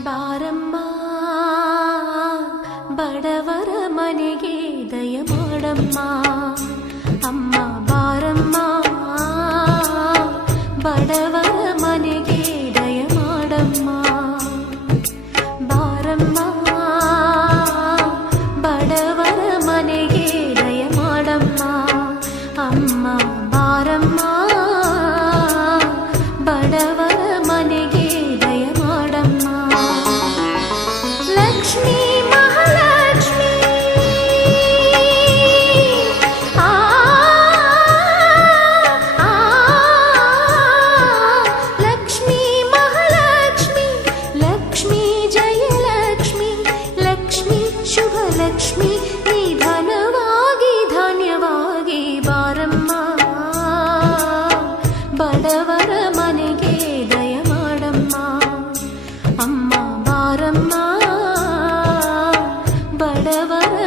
ಬಾರಮ್ಮ ಬಡವರ ಮನೆಗೆ ದಯ ಮಾಡಮ್ಮ ಅಮ್ಮ ಬಾರಮ್ಮ ಬಡವರ ಮನೆಗೆ ದಯ ಮಾಡಮ್ಮ ಬಾರಮ್ಮ ಬಡವರ ಮನೆಗೆ ದಯ ಮಾಡಮ್ಮ ಅಮ್ಮ ಬಾರಮ್ಮ ಬಡವರ ಮನೆಗೆ ದಯ ಮಾಡಮ್ಮ ಲಕ್ಷ್ಮೀ ಮಹಾಲಕ್ಷ್ಮೀ ಲಕ್ಷ್ಮೀ ಮಹಾಲಕ್ಷ್ಮಿ ಲಕ್ಷ್ಮೀ ಜಯಲಕ್ಷ್ಮಿ ಲಕ್ಷ್ಮೀ ಶುಭ ಲಕ್ಷ್ಮಿ ನಿಧನವಾಗಿ ಧಾನ್ಯವಾಗಿ ಬಾರಮ್ಮ ಬಡವರ ಮನೆಗೆ ದಯ ಮಾಡಮ್ಮ ಅಮ್ಮ ಬಾರಮ್ಮ ಬಡವರ